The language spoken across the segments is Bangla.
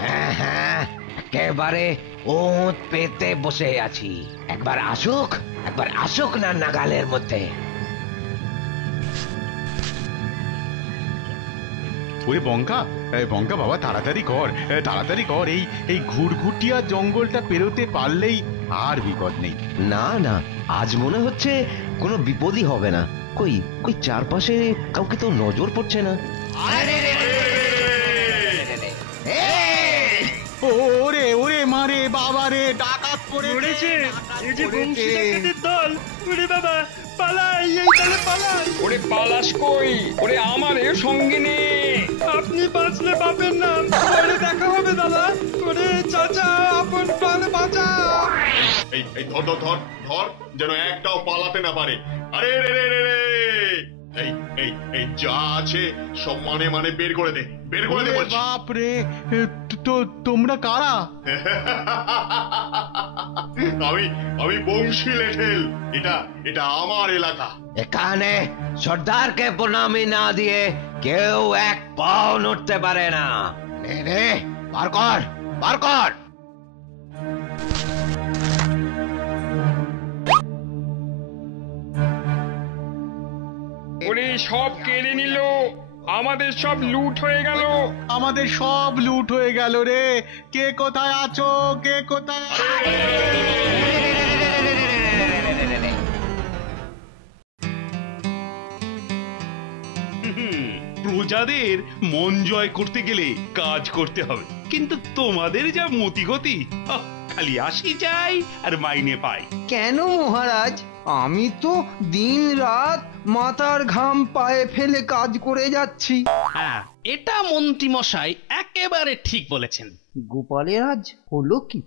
হ্যাঁ হ্যাঁ, একেবারে ওঁত পেতে বসে আছি। একবার আসুক না নাগালের মধ্যে। ওরে বঙ্কা, বঙ্কা বাবা তাড়াতাড়ি কর, এই ঘুরঘুটিয়া জঙ্গলটা পেরোতে পারলেই আর বিপদ নেই। না না, আজ মনে হচ্ছে কোনো বিপদই হবে না। কই কই চারপাশে কাউকে তো নজর পড়ছে না। ওরে ওরে মারে বাবা রে, ডাকাত পড়েছে। এই যে বংশী ডাকাতের দল। ওরে বাবা পালাই, এই তাহলে পালাই। ওরে পালাস কই? ওরে আমার এর সঙ্গে নে। আপনি বাঁচলে পাবেন না, পরে দেখা হবে দাদা। ওরে চাচা, আপন প্রাণ বাঁচা। এই ধর ধর ধর ধর, যেন একটাও পালাতে না পারে। আরে রে রে রে রে, এই যা আছে সব মানে বের করে দে বলছি। বাপ রে, তো তোমরা কারা? আমি বংশী লেঠেল। এটা আমার এলাকা। এখানে সর্দারকে প্রণামী না দিয়ে কেউ এক পাও নড়তে পারে না। নে বার কর। ওরে সব কেড়ে নিল, আমাদের সব লুট হয়ে গেল। আমাদের সব লুট হয়ে গেল রে। কে কোথায় আছো? কে কোথায়? প্রজাদের মন জয় করতে গেলে কাজ করতে হবে, কিন্তু তোমাদের যা মতিগতি, খালি আসি যাই আর মাইনে পাই। কেন মহারাজ, আমি তো দিন রাত মাথার ঘাম পায়ে ফেলে কাজ করে যাচ্ছি। হ্যাঁ, এটা মন্ত্রী মশাই একেবারে ঠিক বলেছেন। গোপালের আজ হলো কি?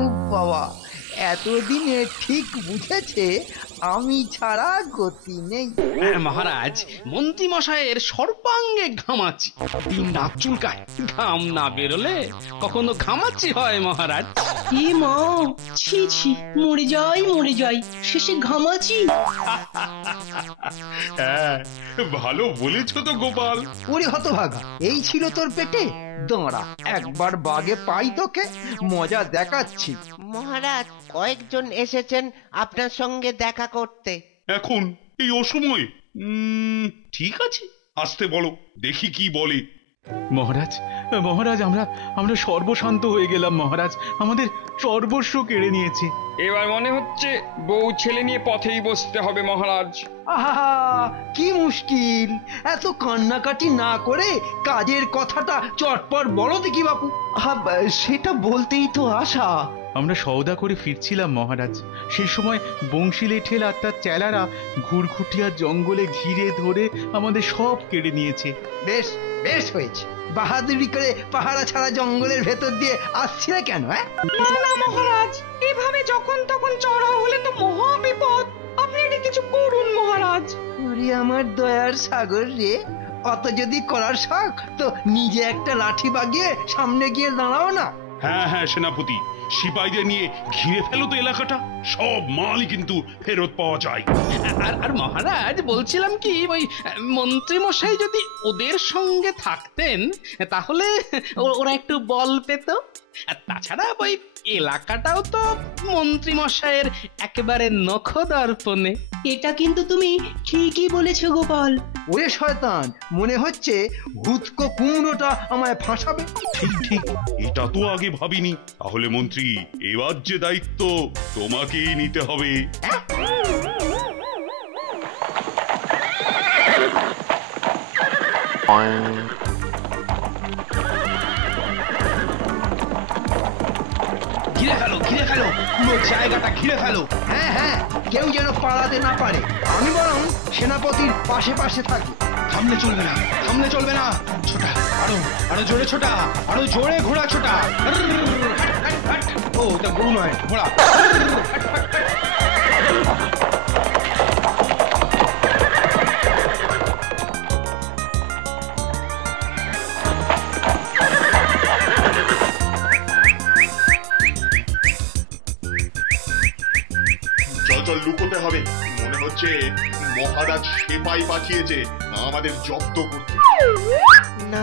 ও বাবা, এতদিনে ঠিক বুঝেছে আমি ছাড়া গতি নেই। মহারাজ, মন্ত্রী মশাইয়ের সর্বাঙ্গে ঘামাচি, দিন রাত চুলকায়। ঘাম না বেরোলে কখনো ঘামাচি হয় মহারাজ? কি মা, ছি ছি, মরে যাই শেষে ঘামাচি। হ্যাঁ, ভালো বলেছ তো গোপাল। ওরে হতভাগা, এই ছিল তোর পেটে? দাঁড়া, একবার বাগে পাই তোকে, মজা দেখাচ্ছি। মহারাজ, কয়েকজন এসেছেন আপনার সঙ্গে দেখা করতে। এখন এই অসময়ে? ঠিক আছে, আসতে বলো, দেখি কি বলে। মহারাজ, আমরা সর্বশান্ত হয়ে গেলাম মহারাজ। আমাদের সর্বস্ব কেড়ে নিয়েছে। এবার মনে হচ্ছে বউ ছেলে নিয়ে পথেই বসতে হবে মহারাজ। আহা, কি মুশকিল! এত কান্নাকাটি না করে কাজের কথাটা চটপট বলো দেখি বাপু। সেটা বলতেই তো আশা। আমরা সওদা করে ফিরছিলাম মহারাজ, সেই সময় বংশী লেঠেল আর তার চেলারা ঘুরঘুটিয়া জঙ্গলে ঘিরে ধরে আমাদের সব কেড়ে নিয়েছে। বেশ বেশ হয়েছে, বাহাদুরি করে পাহারা ছাড়া জঙ্গলের ভেতর দিয়ে আসছিলে কেন? না মহারাজ, এভাবে যখন তখন চড়াও হলে তো মহা বিপদ। আপনি এটা কিছু করুন মহারাজ। ওরে আমার দয়ার সাগর রে, অত যদি করার শখ তো নিজে একটা লাঠি বাগিয়ে সামনে গিয়ে দাঁড়াও না। হ্যাঁ সেনাপতি, সিপাহীদের নিয়ে ঘিরে ফেলো তো এলাকাটা, সব মালই কিন্তু ফেরত পাওয়া যায়। আর মহারাজ, বলছিলাম কি, ওই মন্ত্রী মশাই যদি ওদের সঙ্গে থাকতেন তাহলে ওরা একটু বল পেত। আর তাছাড়া ওই এলাকাটাও তো মন্ত্রী মশাইয়ের একেবারে নখদর্পণে। এটা কিন্তু তুমি ঠিকই বলেছো গোপাল। ওরে শয়তান, মনে হচ্ছে ভূতকো কুমড়োটা আমায় ফাঁসাবে। ঠিক, এটা তো আগে ভাবিনি। তাহলে মন্ত্রী, এবার যে দায়িত্ব তোমাকেই নিতে হবে। ঘিরে ফেলো, পুরো জায়গাটা ঘিরে ফেলো। হ্যাঁ, কেউ যেন পালাতে না পারে। আমি বরং সেনাপতির পাশে পাশে থাকি। থামলে চলবে না। ছোটা, আরো জোরে ছোটা, আরো জোরে ঘোড়া ছোটা। ও, এটা গরু নয়, ঘোড়া। চল লুকোতে হবে। মনে হচ্ছে মহারাজ সেপাই পাঠিয়েছে আমাদের জব্দ করতে। না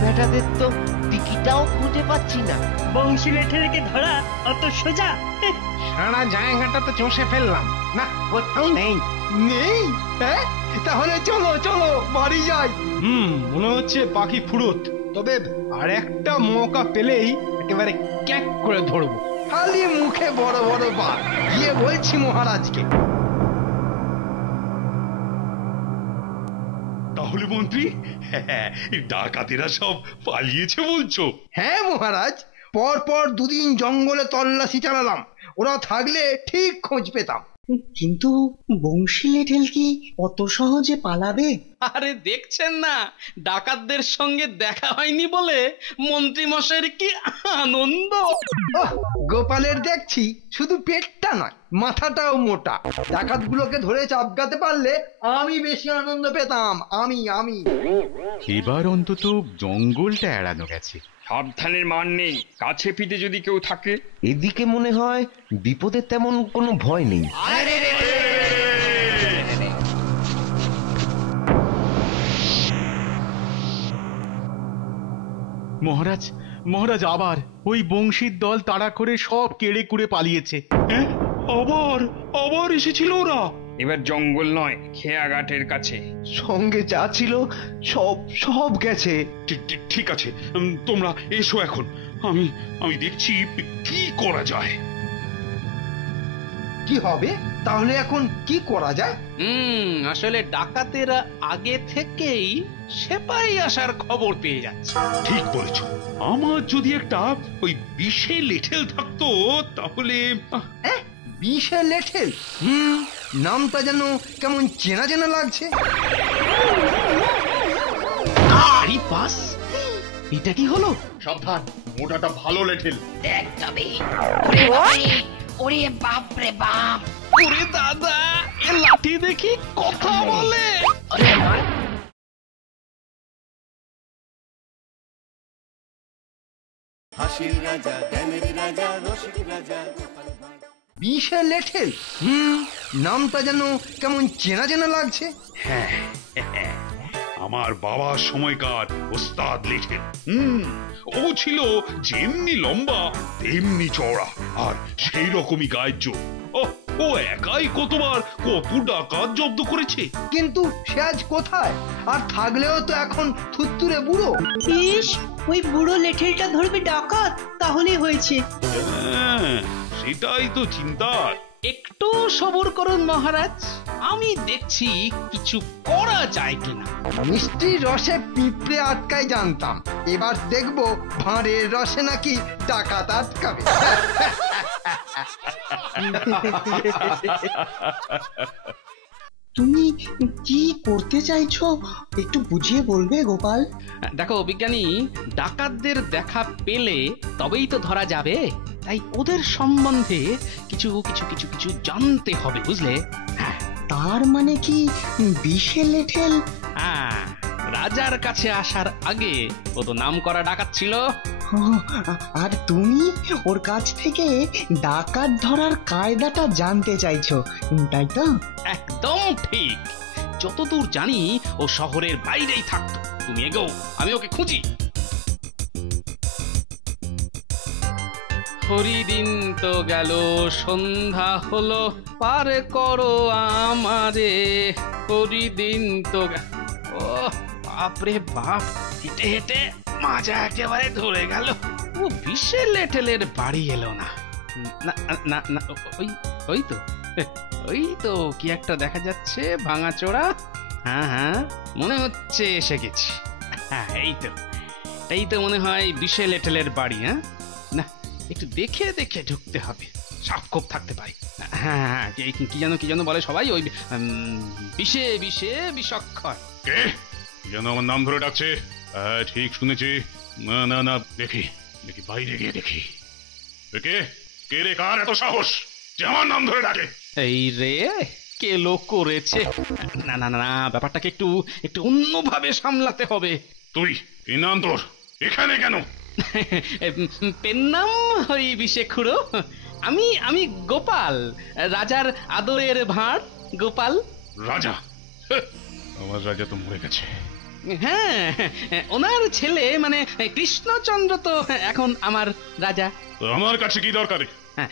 বেটাদের তো টিকিটাও খুঁজে পাচ্ছি না। বংশী লেঠেলকে ধরা অত সোজা? সারা জায়গাটা তো চষে ফেললাম, না কোথাও নেই। নেই? হ্যাঁ, তাহলে চলো চলো বাড়ি যাই। মনে হচ্ছে পাখি ফুরুত। তবে আর একটা মৌকা পেলেই একেবারে ক্যাক করে ধরবো। খালি মুখে বড় বড় বাত, গিয়ে বলছি মহারাজকে। তাহলে মন্ত্রী, ডাকাতেরা সব পালিয়েছে বলছো? হ্যাঁ মহারাজ, পর পর দুদিন জঙ্গলে তল্লাশি চালালাম, ওরা থাকলে ঠিক খোঁজ পেতাম। কিন্তু বংশী লেঠেল কি অত সহজে পালাবে? আরে দেখছেন না, ডাকাতদের সঙ্গে দেখা হয়নি বলে মন্ত্রী মশাইয়ের কি আনন্দ। গোপালের দেখছি শুধু পেটটা নয়, মাথাটাও মোটা। ডাকাতগুলোকে ধরে চাপকাতে পারলে আমি বেশি আনন্দ পেতাম। আমি এবার অন্তত জঙ্গলটা এড়ানো গেছে। সাবধানের মান নেই, কাছে পিঠে যদি কেউ থাকে। এদিকে মনে হয় বিপদের তেমন কোনো ভয় নেই। মহারাজ, মহারাজ, আবার ওই বংশীর দল তাড়া করে সব কেড়ে কুড়ে পালিয়েছে। হ্যাঁ, আবার এসেছিল ওরা? এবার জঙ্গল নয়, খেয়াঘাটের কাছে। সঙ্গে যা ছিল সব গেছে। ঠিক আছে, তোমরা এসো এখন, আমি দেখছি কি করা যায়। কি হবে তাহলে? এখন কি করা যায়? আসলে ডাকাতেরা আগে থেকেই সেপাই আসার খবর পেয়ে যাচ্ছে। ঠিক বলেছ। আমার যদি একটা ওই বিষে লেঠেল থাকতো তাহলে। বিষে লেঠেল? নামটা যেন কেমন চেনা চেনা লাগছে। আরে বাস, এটা কি হলো? সাবধান, মোটাটা ভালো লেঠেল। একদমই। ওরে বাপ রে বাপ! ওরে দাদা, এ লাঠি দেখি কথা বলে। হাসির রাজা, জ্ঞানের রাজা, রসিক রাজা। বিষে লেঠেল? নামটা যেন কেমন চেনা চেনা লাগছে। হ্যাঁ, আমার বাবার সময়কার ওস্তাদ লেঠেল। ও ছিল যেমনি লম্বা তেমনি চওড়া, আর সেই রকমই গায়ের জোর। ও একাই কতবার কত ডাকাত জব্দ করেছে। কিন্তু সে আজ কোথায়? আর থাকলেও তো এখন থুত্তুরে বুড়ো। ইস, ওই বুড়ো লেঠেলটা ধরবে ডাকাত, তাহলেই হয়েছে। সেটাই তো চিন্তার। একটু সবর করুন মহারাজ, আমি দেখছি কিছু করা যায় কিনা। মিষ্টির রসে পিঁপড়ে আটকায় জানতাম, এবার দেখবো ভাঁড়ের রসে নাকি ডাকাত আটকাবে। তুমি কি করতে চাইছো একটু বুঝিয়ে বলবে গোপাল? দেখো বিজ্ঞানী, ডাকাতদের দেখা পেলে তবেই তো ধরা যাবে, তাই ওদের সম্বন্ধে কিছু কিছু কিছু কিছু জানতে হবে, বুঝলে? তার মানে কি বিষে লেঠেল? হ্যাঁ, রাজার কাছে আসার আগে ও তো নাম করা ডাকাত ছিল। আর তুমি ওর কাছ থেকে ডাকাত ধরার কায়দাটা জানতে চাইছো, তাই তো? একদম ঠিক। যতদূর জানি ও শহরের বাইরেই থাকতো। তুমি এগো, আমি ওকে খুঁজি। হরিদিন তো গেল, সন্ধ্যা হলো, পার করো আমারে। হরিদিন তো ও বাপরে বাপ, হেঁটে হেঁটে মাজা একেবারে ধরে গেল। ও বিষে লেঠেলের বাড়ি এলো না। না না না, ওই তো কি একটা দেখা যাচ্ছে, ভাঙাচোরা। হ্যাঁ, মনে হচ্ছে এসে গেছি। হ্যাঁ, এই তো মনে হয় বিষে লেঠেলের বাড়ি। না, একটু দেখে দেখে ঢুকতে হবে, সাবধান থাকতে পারি। হ্যাঁ, কি যেন বলে সবাই, ওই বিষে বিষে বিষক্ষর। কে যেন আমার নাম ধরে ডাকছে? ঠিক শুনেছি। না, দেখি বাইরে গিয়ে দেখি। কে রে, কার এত সাহস যে আমার নাম ধরে ডাকে? এই রে, কে লোক করেছে। না, ব্যাপারটাকে একটু অন্যভাবে সামলাতে হবে। তুই এই নাম তোর এখানে কেন? পেন নাম ওই বিষে খুঁড়ো। আমি গোপাল, রাজার আদরের ভাঁড় গোপাল। রাজা? আমার রাজা তো মরে গেছে। হ্যাঁ, ওনার ছেলে মানে কৃষ্ণচন্দ্র তো এখন আমার রাজা। আমার কাছে কি দরকার? হ্যাঁ,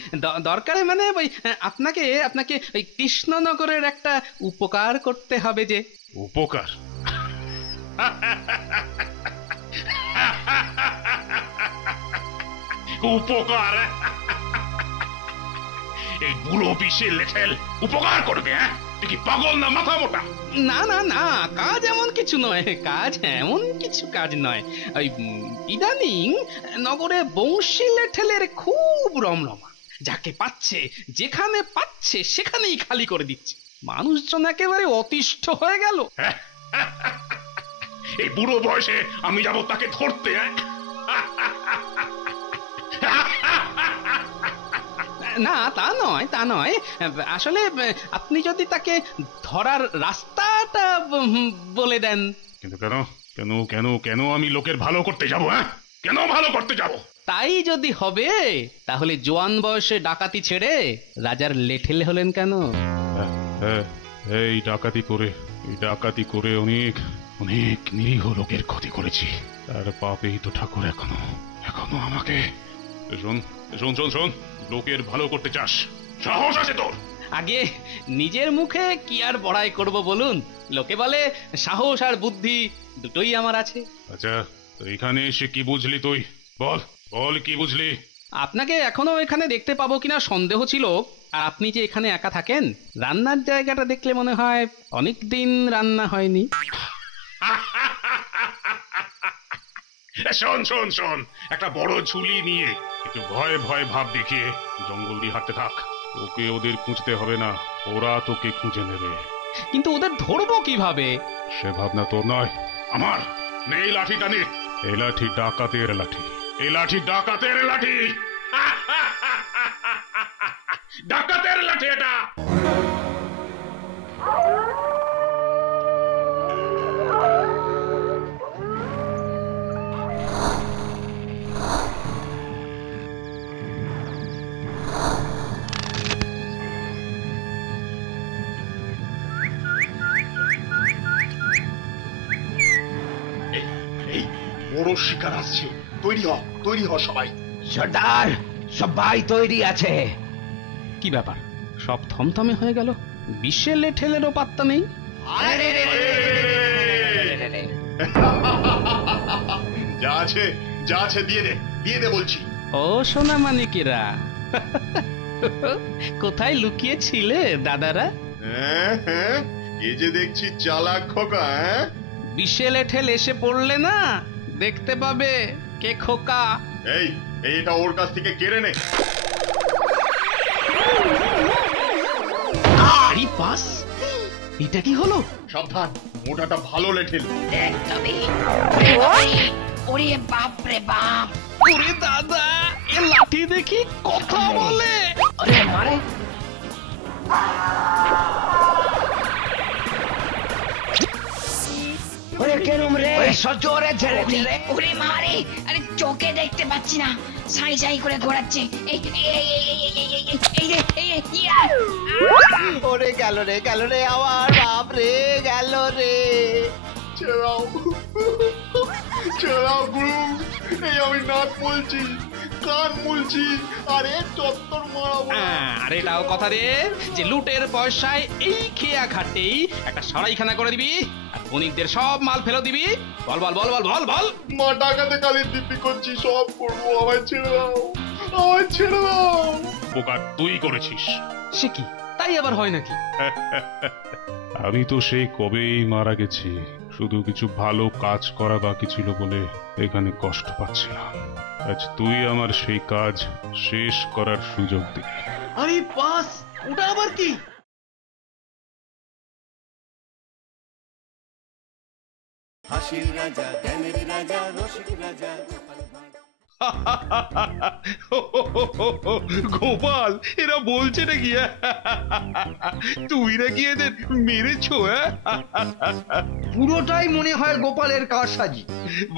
দরকারে মানে ওই আপনাকে ওই কৃষ্ণনগরের একটা উপকার করতে হবে যে। উপকার? উপকার? এই বুড়ো পিসে লেঠেল উপকার করবে? হ্যাঁ, তুই কি পাগল না মাথা মোটা? না না না, কাজ এমন কিছু নয়, কাজ নয়। ওই ইদানিং নগরে বংশী লেঠেলের খুব রমরমা, যাকে পাচ্ছে যেখানে পাচ্ছে সেখানেই খালি করে দিচ্ছে, মানুষজন একেবারে অতিষ্ঠ হয়ে গেল। এই বুড়ো বয়সে আমি যাব তাকে ধরতে? না, তা নয়, আসলে আপনি যদি তাকে ধরার রাস্তাটা বলে দেন। কিন্তু কেন কেন কেন কেন আমি লোকের ভালো করতে যাব? হ্যাঁ, কেন ভালো করতে যাব? তাই যদি হবে তাহলে জোয়ান বয়সে ডাকাতি ছেড়ে রাজার লেঠেল হলেন কেন? এই ডাকাতি করে অনেক অনেক নিরীহ লোকের ক্ষতি করেছি, তার পাপেই তো ঠাকুর এখনো আমাকে। শোন শোন শোন শোন, লোকের ভালো করতে চাস, সাহস আছে তোর? আগে নিজের মুখে কি আর বড়াই করব বলুন, লোকে বলে সাহস আর বুদ্ধি দুটোই আমার আছে। আচ্ছা, তো এখানে এসে কি বুঝলি তুই? বল বল, কি বুঝলি? আপনাকে এখনো এখানে দেখতে পাবো কিনা সন্দেহ ছিল, আর আপনি যে এখানে একা থাকেন, রান্নার জায়গাটা দেখলে মনে হয় অনেক দিন রান্না হয়নি। শোন শোন শোন, একটা বড় ঝুলি নিয়ে একটু ভয় ভয় ভাব দেখিয়ে জঙ্গল দিয়ে হাঁটতে থাক। তোকে ওদের খুঁজতে হবে না, ওরা তোকে খুঁজে নেবে। কিন্তু ওদের ধরবো কিভাবে? সে ভাবনা তোর নয়, আমার। এই লাঠিটা নে, এই লাঠি ডাকাতের লাঠি, এই লাঠি ডাকাতের লাঠি, ডাকাতের লাঠি এটা। বড় শিকার আসছে, তৈরি হ সবাই। সর্দার, সবাই তৈরি আছে। কি ব্যাপার, সব থমথমে হয়ে গেল, বিশ্বের লেঠেলেরও পাত্তা নেই। যা আছে দিয়ে দে বলছি। ও সোনা মানিকেরা, কোথায় লুকিয়েছিলে দাদারা? হ্যাঁ, এই যে দেখছি চালাক খোকা। বিশ্বে লেঠেল এসে পড়লে না, দেখতে পাবে কে খোকা। এটা ওর কাছ থেকে কেড়ে নে। এটা কি হলো? সাবধান, মোটাটা ভালো লেঠেল। একদমই। ওরে বাপ রে বাপ, ওরে দাদা, এ লাঠি দেখি কথা বলে। ওরে মারে, ওরে কেরম রে, সজোরে ছেড়ে ছেড়ে। ওরে মারে, আরে চোখে দেখতে পাচ্ছি না, সাই সাই করে ঘোরাচ্ছে। ওরে গেল রে আমার বাপ রে, গেল রে। ছেড়াও গুরু, এই আমি নাক বলছি, কান মুলছি, আরে চত্বর মারাবো। আর এটাও কথা রে যে লুটের পয়সায় এই খেয়া খাটেই একটা সরাইখানা করে দিবি, আর বণিকদের সব মাল ফেলে দিবি। বল বল বল বল বল বল। মা ডাকাতে কালির দিব্যি করছি, সব করবো, আমায় ছেড়ে দাও। বোকা তুই করেছিস। সে কি, তাই আবার হয় নাকি? আমি তো সেই কবেই মারা গেছি, শুধু কিছু ভালো কাজ করা বাকি ছিল বলে এখানে কষ্ট পাচ্ছিলাম। আজ তুই আমার সেই কাজ শেষ করার সুযোগ দিবি। আরে বাস, ওটা আবার কি? হাসির রাজা, জ্ঞানের রাজা, রসিক রাজা। গোপাল, এরা বলছে নাকি তুই নাকি এদের মেরেছ? পুরোটাই মনে হয় গোপালের কারসাজি।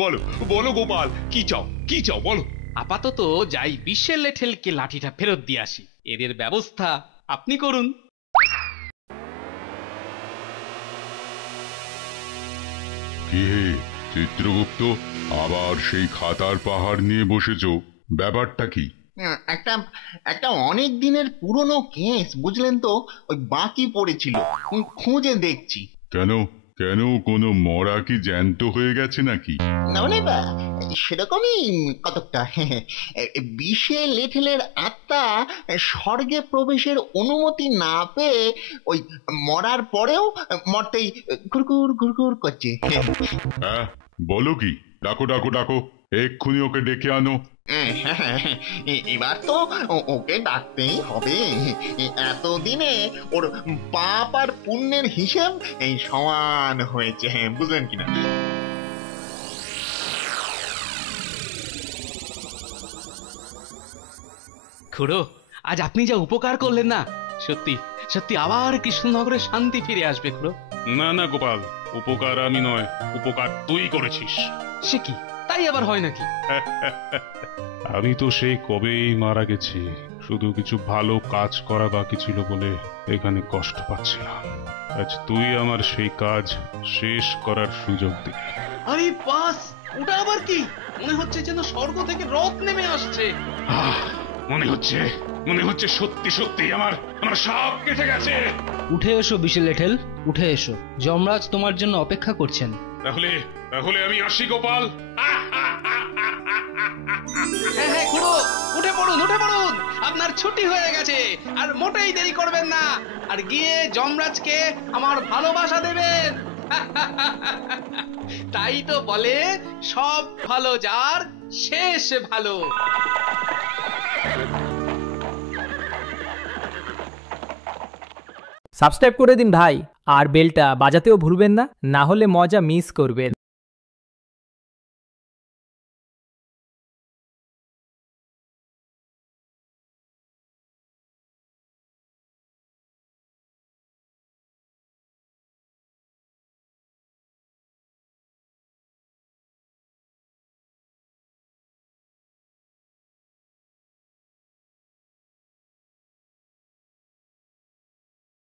বলো বলো গোপাল, কি চাও বলো। আপাতত যাই বিশ্বের লেঠেলকে লাঠিটা ফেরত দিয়ে আসি, এদের ব্যবস্থা আপনি করুন। কি কি হে চিত্রগুপ্ত, আবার সেই খাতার পাহাড় নিয়ে বসেছো, ব্যাপারটা কি? একটা একটা অনেক দিনের পুরনো কেস বুঝলেন তো, ওই বাকি পড়েছিল, খুঁজে দেখছি। কেন কেন কোনো মরা কি জ্যান্ত হয়ে গেছে নাকি? না মানে সেরকমই কতকটা। বিষে লেঠেলের আত্মা স্বর্গে প্রবেশের অনুমতি না পেয়ে ওই মরার পরেও মরতেই ঘুরঘুর ঘুরঘুর করছে। হ্যাঁ বলো কি? ডাকো ডাকো ডাকো, এক্ষুনি ওকে ডেকে আনো। এবার তো ওকে ডাকতেই হবে। এতদিনে ওর পাপ আর পুণ্যের হিসেব এই সমান হয়েছে, বুঝলেন কিনা? খুড়ো, আজ আপনি যা উপকার করলেন না, সত্যি সত্যি আবার কৃষ্ণনগরে শান্তি ফিরে আসবে খুড়ো। না না গোপাল, উপকার আমি নয়, উপকার তুই করেছিস। সে কি, তাই আবার হয় নাকি? আমি তো সেই কবেই মারা গেছি, শুধু কিছু ভালো কাজ করা বাকি ছিল বলে এখানে কষ্ট পাচ্ছিলাম। আজ তুই আমার সেই কাজ শেষ করার সুযোগ দিবি। আরে বাস, ওটা আবার কি? মনে হচ্ছে যেন স্বর্গ থেকে রথ নেমে আসছে। মনে হচ্ছে সত্যি সত্যি আমার সাপ কেটে গেছে। উঠে এসো বিশে লেঠেল, উঠে এসো, যমরাজ তোমার জন্য অপেক্ষা করছেন। তাহলে আমি আসি গোপাল। হ্যাঁ খুড়ো, উঠে পড়ুন উঠে পড়ুন, আপনার ছুটি হয়ে গেছে, আর মোটেই দেরি করবেন না, আর গিয়ে যমরাজকে আমার ভালোবাসা দেবেন। তাই তো বলে সব ভালো যার শেষ ভালো। সাবস্ক্রাইব করে দিন ভাই, আর বেলটা বাজাতেও ভুলবেন না, না হলে মজা মিস করবেন।